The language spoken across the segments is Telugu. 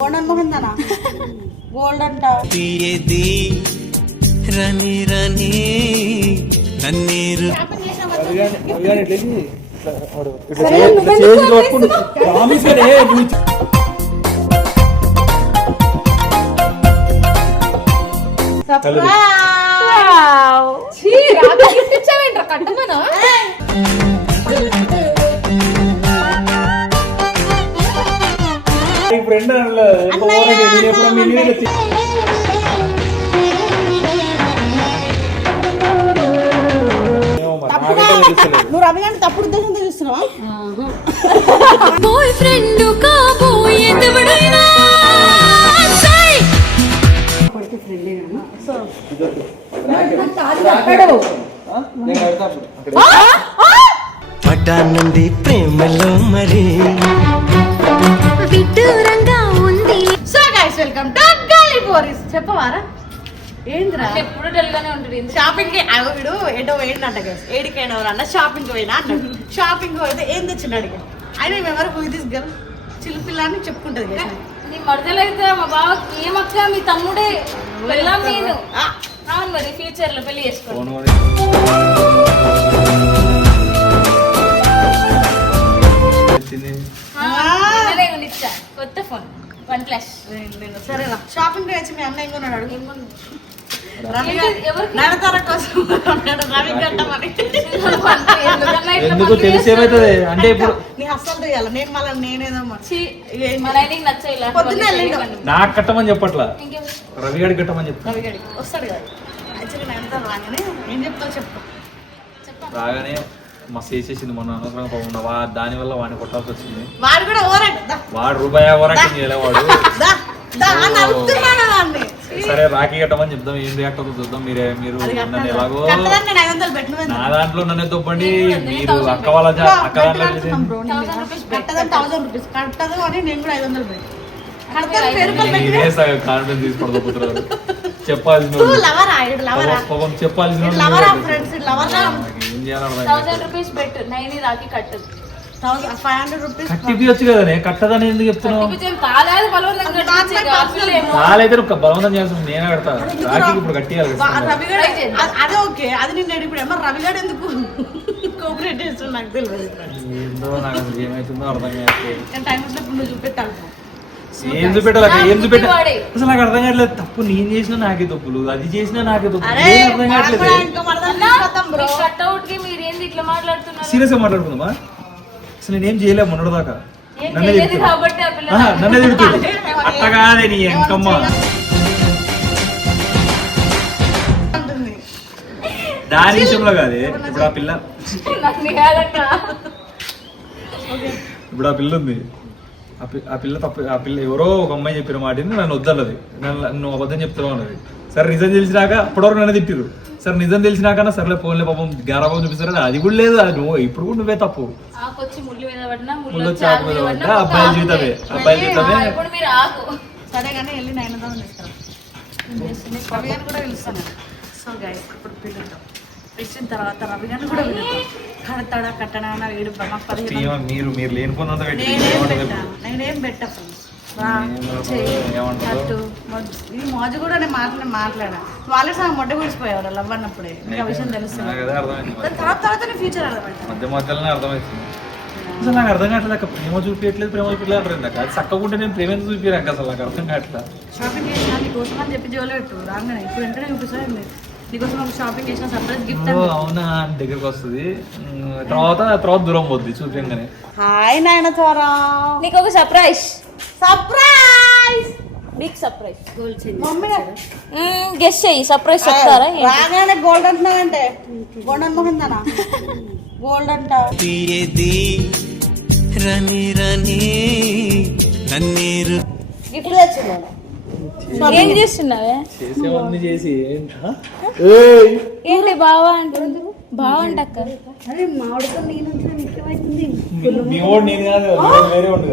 గోల్డెన్ మోహన్ దానా గోల్డ్ అంట తీయది రని రని నన్నీరు ఛీ, రాధ gift ఇచ్చావేంట్రా? కట్టమను. నువ్వు రవి గారిని తప్పుడు ఉద్దేశంతో చూస్తున్నావా? బాయ్ ఫ్రెండ్ కాబోయే దేవుడైనా సై! పడ్డానంది ప్రేమలో మరి. విడ్డూరంగా ఉంది. So guys welcome to Galli Poris చెప్పవారా? ఏంద్రా? ఎప్పుడు డల్ గానే ఉంటుంది షాపింగ్కి అగో వీడు ఎటో పోయిండంట గైస్ ఏడికైనా అన్న? షాపింగ్ పోయినా అన్నాడు. షాపింగ్ పోతే ఏం తెచ్చిండు అడిగా ఆయన ఎవరు పోయి తీసుకెళ్ళి చిల్లు పిల్ల అని చెప్పుకుంటది guys. నీ మరదలైతే మా బావ ఏమక్క మీ తమ్ముడే? వెళ్ళాం నేను. ఆ, అవును మరి ఫ్యూచర్లో పెళ్ళి చేసుకో కొనిచ్చా. కొత్త ఫోన్. వన్ ప్లస్ నేను సరేనా షాపింగ్ వచ్చి మీ అన్న ఏం కొన్నాడు అడుగు. ఎందుకు మళ్ళీ తెలిసి ఏమవుతుంది అంటే ఇప్పుడు. నాకు కట్టమని చెప్పట్లా. ఇంకెవరు? రవి గారికి కట్టమని చెప్తా వస్తాడు కదా. రాగానే మస్తు వేసేసింది మొన్న అనవసరంగా పాపం వా దాని వల్ల వాడిని కొట్టాల్సి వచ్చింది. వాడు కూడా వాడు రూపాయి ఓరాటం చేయలే వాడు. సరే రాఖీ కట్టమని చెప్దాం. ఏం రియాక్ట్ అవుతుందో చూద్దాం. మీరే మీరు నన్ను ఎలాగో నా దాంట్లో నన్ను తొప్పండి మీరు అక్క వాళ్ళ అక్క దాంట్లో పోతున్నారు చెప్పాల్సిన చెప్పాల్సిన థౌసండ్ రూపీస్ పెట్టు. నైన్ రాకి కట్టు. ఫైవ్ హండ్రెడ్ రూపీస్ కదనే. కట్టదని ఎందుకు చెప్తున్నావు? కాలేదు బలవంతం బలవంతం నేనే కడతా. ఇప్పుడు కట్టియాలి అదే ఓకే. అది ఇప్పుడు. ఏమో ఎందుకు కోఆపరేట్ చేస్తున్నాడు నాకు తెలియదు ఏందో నాకు అర్థం టైం వచ్చినప్పుడు నువ్వు చూపెట్టాను ఏం చూపెట్టాలి ఏం చూపెట్టాలి? వాడే. అసలు నాకు అర్థం కావట్లేదు. తప్పు నేను చేసినా నాకే తప్పులు. అది చేసినా నాకే తప్పులు. ఏం అర్థం కావట్లేదు? మీ bro. కట్అవుట్కి మీరు ఏంది ఇట్లా మాట్లాడుతున్నారు? సీరియస్గా మాట్లాడుకుందామా? అసలు నేనేం చేయలేము మొన్నటి దాకా. నన్నే తిడుతుంది కాబట్టి ఆ పిల్ల ఆహా, నన్నే తిడుతుంది అట్ట కాదే నీ ఎంకమ్మ అంటుంది. దాని విషయంలో కాదే. ఇప్పుడు ఆ పిల్ల. నన్ను ఇప్పుడు ఆ పిల్ల ఉంది. ఆ పి- ఆ పిల్ల తప్పు ఆ పిల్ల ఎవరో ఒక అమ్మాయి చెప్పిన మాటని నన్ను వద్దన్నది. నన్ను నువ్వు అబద్ధం చెప్తున్నావు అన్నది. సరే నిజం తెలిసినాక అప్పటివరకు నన్ను తిట్టిరు సరే నిజం తెలిసినాకన్నా సర్లే ఫోన్లే పాపం గారాబం చూపిస్తారు? అది కూడా లేదు అది నువ్వు ఇప్పుడు కూడా నువ్వే తప్పు. ముళ్ళు వచ్చి ఆకు మీద పడ్డా, అబ్బాయిల జీవితమే అబ్బాయిల జీవితమే. సరే కానీ వెళ్ళి నైన్ కూడా పిలుస్తాను. సో గైస్ ఇప్పుడు పిలుద్దాం. పిలిచిన తర్వాత రవి గారిని కూడా పిలుద్దాం. కడతాడా కట్టడా మీరు మీరు లేనిపోయినంత నేనేం? పెట్టాను? నేనేం పెట్టా ఈ మోజు కూడా నేను మాట్లాడి మాట్లాడా. వాళ్ళే సగం మొట్ట కూడిచిపోయేవాడు లవ్ అన్నప్పుడే. నీకు ఆ విషయం తెలుస్తుంది నాకు అర్థమైంది. తర్వాత తర్వాత ఫ్యూచర్ అర్థమైంది మధ్య మధ్యలోనే అర్థమవుతుంది అసలు నాకు అర్థం కావట్లేదు అక్క. ప్రేమ చూపించట్లేదు ప్రేమ చూపించలేదు అంటారు ఇందాక. అది చక్కకుంటే నేను ప్రేమ చూపించాను అసలు నాకు అర్థం కావట్లేదు షాపింగ్ చేసిన నీకోసం అని చెప్పి జోలో పెట్టు రాగానే ఇప్పుడు వెంటనే చూపిస్తాను నీకోసం ఒక షాపింగ్ చేసిన సర్ప్రైజ్ గిఫ్ట్ ఓ, అవునా? దగ్గరకు వస్తుంది. తర్వాత తర్వాత దూరం పోద్ది చూపించగానే. హాయ్ నాయన త్వరా నీకు ఒక surprise surprise big surprise mummy guess చెయ్యి సర్ప్రైజ్ చెప్తారా రాగానే గోల్డ్ అంటున్నావంటే. గోల్డెన్ మోహన్ దానా గోల్డ్ అంట రని రని నన్నీరు గిఫ్ట్ తెచ్చుకోండి ఏం చేస్తున్నావే? చేసేవన్నీ చేసి ఏంటి? బావా అంటుంది బావా అరే మామిడితో నేను ముఖ్యమైంది మీ ఓడి నేను కాదు నేను వేరే ఉండు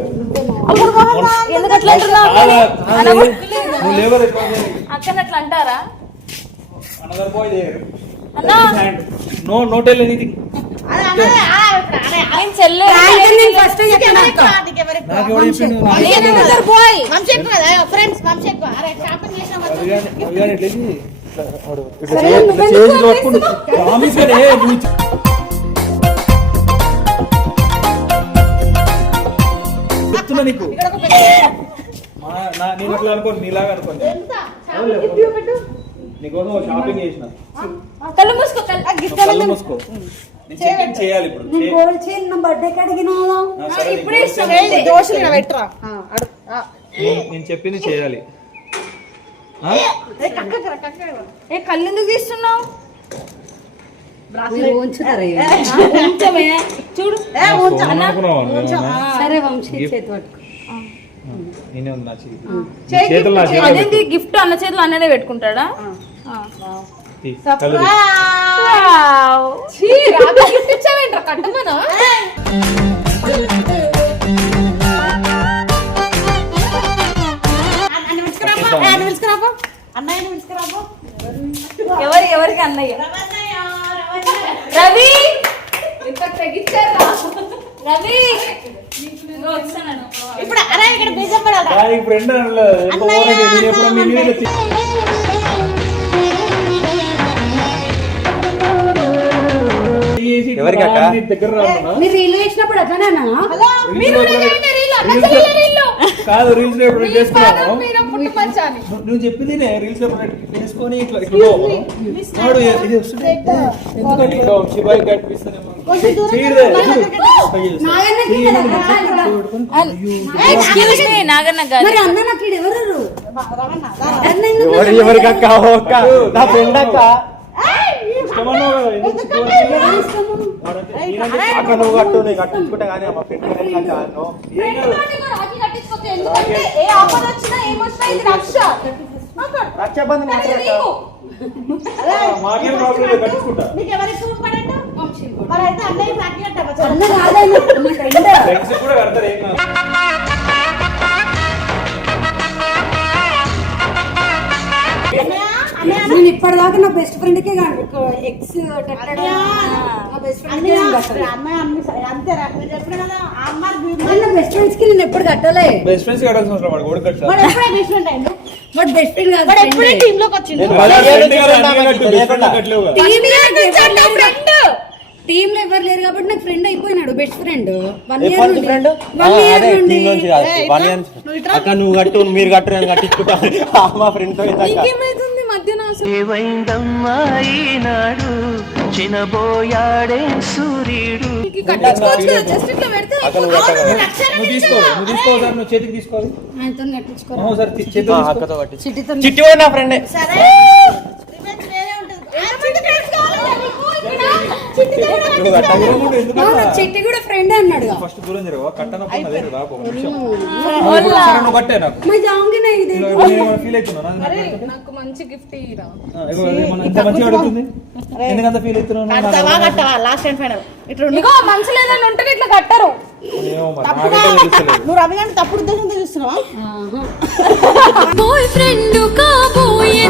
ఎందుకు అట్లా అంటున్నావు? నువ్వు లేవర్ అక్కని అట్లా అంటారా? నో నో టెల్ ఎనీథింగ్ అదే, చెప్తున్నా నీకు? ఇక్కడ ఒక పెద్ద- మా- నా- నేను అట్లా అనుకోను నీలాగా అనుకోను. ఎంత? షాపింగ్ గిఫ్ట్ చూపెట్టు. నీకోసం షాపింగ్ చేసిన. కళ్ళు మూసుకో కళ్ళు. మూసుకో. చేయాలి ఇప్పుడు. గోల్డ్ చైన్ నా. నేను- చెప్పింది చేయాలి. ఏ కళ్ళు ఎందుకు తీస్తున్నావు? చూడు? సరే వంశీ చేతి అదేంటి గిఫ్ట్ అన్న చేతులు అన్ననే పెట్టుకుంటాడా. తీ, కళ్ళు తీ. వావ్. ఛీ, రాధ గిఫ్ట్ ఇచ్చావేంట్రా కట్టమను అన్న పిలుచుకురాపో. ఏ, అన్న పిలుచుకురాపో. అన్నయ్యని పిలుచుకురాపో. ఎవరి ఎవరికి అన్నయ్య రవన్నయ్య, రవన్నయ్య. రవి ఇంత తెగిచ్చారా రవి ఇదిగో వచ్చాను. ఇప్పుడు అరే ఇక్కడ బీజం పడాలి ఫ్రెండ్ ఎవరికి అక్క? రా, నీ దగ్గర రామన్నా. మీరు రీల్ వేసినప్పుడు అట్లనేనా హలో మీరు కాదు రీల్స్ నువ్వు- నువ్వు చెప్పింది నేను రీల్స్ చేసుకొని ఇట్లా ఇట్లా పోవాలి. వాడు ఇది వస్తుంది. ఎందుకంటే శివాయి. ఎక్స్క్యూజ్ మీ నాగన్న గారు. మరి అన్న నాకు ఎవరు? ఎవరికి అక్క నా ఫ్రెండ్ అక్క. కట్టించుకుంటా కానీ మా ఫ్రెండ్ కట్టాను ఏ ఆఫర్ వచ్చినా ఏమొచ్చినా ఇది రక్ష. రక్షాబంధన్. మాకేం ఎవరికి మరి అయితే అన్నయ్య అన్న నేను ఇప్పటిదాకా నా బెస్ట్ ఫ్రెండ్ కే ఎక్స్ నా బెస్ట్ ఫ్రెండ్ బెస్ట్ ఫ్రెండ్స్కి నేను ఎప్పుడు కట్టలే. బెస్ట్ ఫ్రెండ్స్ కట్టాల్సిన అవసరం వాడు కూడా కట్టాలి. వాడు ఎప్పుడే బెస్ట్ ఫ్రెండ్ కాదు వాడు friend ఎప్పుడే ఏ. టీమ్లోకి లో లేరు టీమ్లో ఎవరు లేరు కాబట్టి నాకు ఫ్రెండ్ అయిపోయినాడు బెస్ట్ ఫ్రెండ్ వన్ ఇయర్ నుండి. ఫ్రెండ్ వన్ ఇయర్ నుండి. అక్క నువ్వు కట్టు మీరు కట్టు నేను కట్టించుకుంటా. ఆ, మా ఫ్రెండ్తో అసలు ఏవైందమ్మా ఈనాడు? చినబోయాడే సూర్యుడు. కట్టించుకోవచ్చు కదా జస్ట్ ఇట్లా పెడితే నువ్వు చేతికి తీసుకోవాలి ఆయనతో చిట్టితో నా ఫ్రెండే సరే రివెంజ్ వేరే ఉంటుంది ఆ, చిట్టి friends కావాలా నీకు ఇక్కడ? చెట్టి కూడా ఫ్రెండ్ అన్నాడు ఫస్ట్ దూరం జరగవా నువ్వు నాకు. ఫీల్ నాకు మంచి గిఫ్ట్ ఇంత మంచిగా అడుగుతుంది. ఎందుకంత ఫీల్ అవుతున్నావు? కట్టవా లాస్ట్ అండ్ ఫైనల్ ఇట్లా మంచి లేదని ఉంటే ఇట్లా కట్టరు. నువ్వు రవి తప్పుడు ఉద్దేశంతో చూస్తున్నావా? బాయ్ ఫ్రెండ్ కాబోయే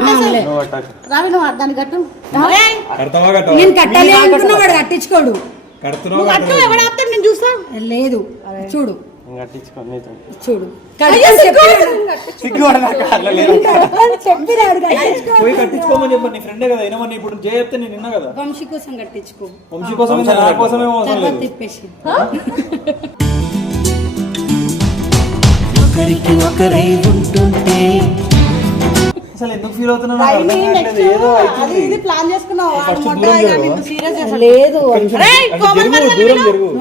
రవి నువ్వు దాన్ని కట్టు. ఏయ్, కడతావా కట్టవా? నేను కట్టాలి అనుకున్నా వాడు కట్టించుకోడు. కడుతున్నావా నువ్వు కట్టు ఎవడు ఆపుతాడు? నేను చూస్తా. లేదు. చూడు. చూడు. కట్టించుకోమని చెప్పండి నీ ఫ్రెండే కదా ఇప్పుడు జయ చెప్తే నేను విన్నా కదా. వంశీ కోసం కట్టించుకో. వంశీ కోసం నా తిప్పేసి. ఒకరికి ఒకరై ఉంటుంటే అసలు ఎందుకు ఫీల్ అవుతున్నావు నాకు అర్థం టైమింగ్ కావట్లేదు. నెక్స్ట్ ఏదో అది అవుతుంది. ఇది ప్లాన్ చేసుకున్నావు. ఫస్ట్ వాడు దూరం మొట్ట ఇక జరుగు. నిన్ను serious చేస్తాడు. లేదు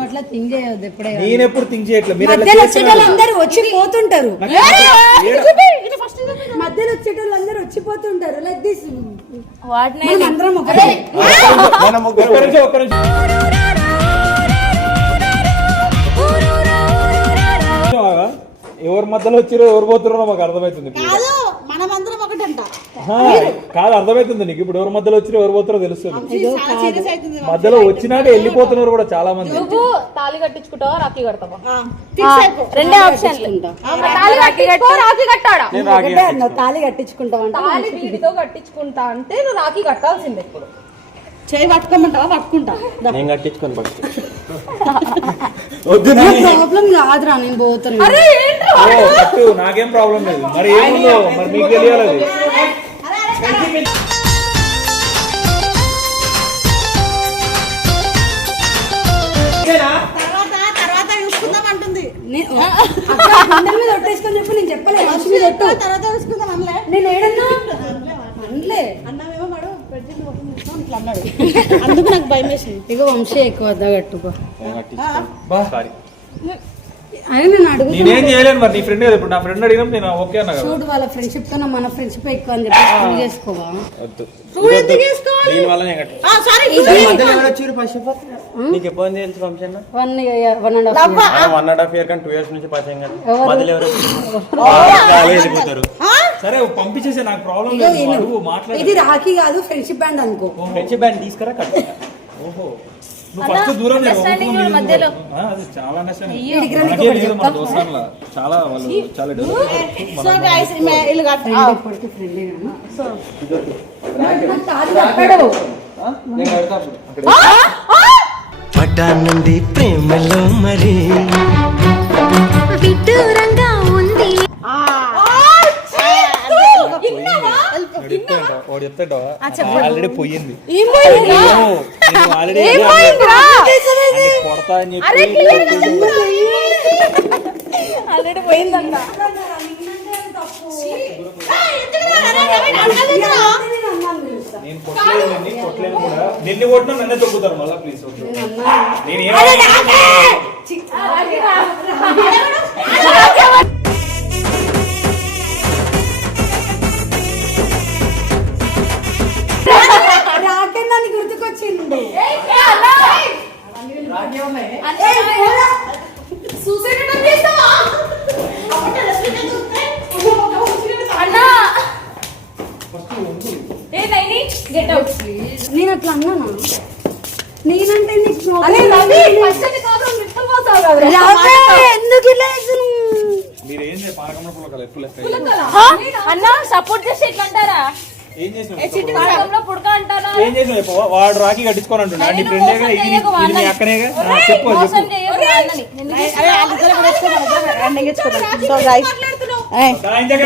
అట్లా థింక్ చేయొద్దు ఎప్పుడే నేను ఎప్పుడు థింక్ చేయట్లేదు మీరు మధ్యలో వచ్చి పోతుంటారు. మధ్యలో లైక్ దిస్ అందరం మన నిమిషం ఆగా. ఎవరి మధ్యలో వచ్చిరో ఎవరు పోతున్నారో మాకు అర్థమవుతుంది కాదు అర్థమవుతుంది నీకు. ఇప్పుడు ఎవరి మధ్యలో వచ్చి ఎవరు పోతారో తెలుస్తుంది. మధ్యలో వచ్చినాక వెళ్ళిపోతున్నారు కూడా చాలా మంది నువ్వు తాళి కట్టించుకుంటావా రాఖీ కడతావా? రెండే తాళి కట్టించుకో రాఖీ కట్టాడా? ఒకటే అన్నావు, తాళి కట్టించుకుంటాం తాళి వీడితో కట్టించుకుంటా అంటే నువ్వు రాఖీ కట్టాల్సిందే ఇప్పుడు. చేయి పట్టుకోమంటావా? పట్టుకుంటా. నేను కట్టించుకొని ఫస్ట్. వద్దు. ప్రాబ్లం కాదురా నేను నాకేం ప్రాబ్లం లేదు. మరి ఏముందో? మరి మీకు తెలియాలి అది నేను- అక్క, గుండెల మీద ఒట్టేసుకొని చెప్పు నేను మనిషి మీద ఒట్టు. నేను ఏడన్నా? అనలే. అందుకు నాకు భయం వేసింది ఇగో వంశీ ఎక్కువ వద్దా కట్టుకో. నేను కట్టించుకోను బా. సారీ నేను చేయలేను మరి నీ ఫ్రెండ్ కదా ఇప్పుడు. నా ఫ్రెండ్ అడిగినప్పుడు నేను ఓకే అన్నా కదా. చూడు వాళ్ళ ఫ్రెండ్షిప్తో మన ఫ్రెండ్షిప్ ఎక్కువ అని చెప్పి ప్రూవ్ చేసుకోవా? వద్దు. దీని వల్ల నేను కట్టి మధ్యలో ఎవరు వచ్చారు ఫస్ట్ ఆఫ్ ఆల్ నీకు ఎప్పుడు తెలుసు function one one and half one and half year కానీ టూ ఇయర్స్ నుంచి పరిచయం మధ్యలో ఎవరు వచ్చారు? వాళ్ళే వెళ్ళిపోతారు సరే పంపించేసే నాకు ప్రాబ్లం లేదు. అడుగు మాట్లాడు. ఇది రాఖీ కాదు ఫ్రెండ్షిప్ బ్యాండ్ అనుకో. ఫ్రెండ్షిప్ బ్యాండ్ తీసుకురా కట్టు ఓహో. మధ్యలో. చాలా. చాలా వాళ్ళు పటానుంది ప్రేమలో మరి. విడ్డూరంగా ఉంది. ఆల్రెడీ పోయింది. కొడతా అని చెప్పి పోయిందంట నేను కొట్టలేదు నిన్ను, కొట్టలేదు కూడా నిన్ను కొట్టినా నన్నే తొక్కుతారు మళ్ళీ ప్లీజ్ నేను ఏం నైని అట్లా అన్నానా నేనంటే నీకు ఎందుకు ఇలా అన్న సపోర్ట్ చేసి ఎట్లా అంటారా? ఏం చేసినావు? వాడు రాఖీ కట్టించుకొని అంటున్నా నీ ఫ్రెండేగా ఇది నీ- ఇది నీ అక్కనేగా? చెప్పు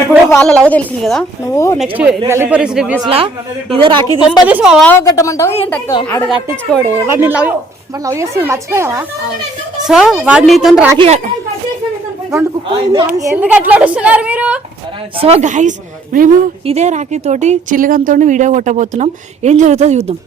ఇప్పుడు వాళ్ళ లవ్ తెలిసింది కదా? నువ్వు నెక్స్ట్ గల్లీపరీస్ రివ్యూస్ లా ఇదే రాఖీ కొంపదీసి మా బావ కట్టమంటావు ఏంటక్క ఆడు కట్టించుకోడు. వాడిని లవ్ వాడు లవ్ చేస్తుంది మర్చిపోయావా? సో వాడు నీతో రాఖీ రెండు కుక్కలు ఎందుకు అట్లా అడుస్తున్నారు మీరు? సో గైస్ మేము ఇదే రాఖీ తోటి వీడియో కొట్టబోతున్నాం. ఏం జరుగుతుందో చూద్దాం.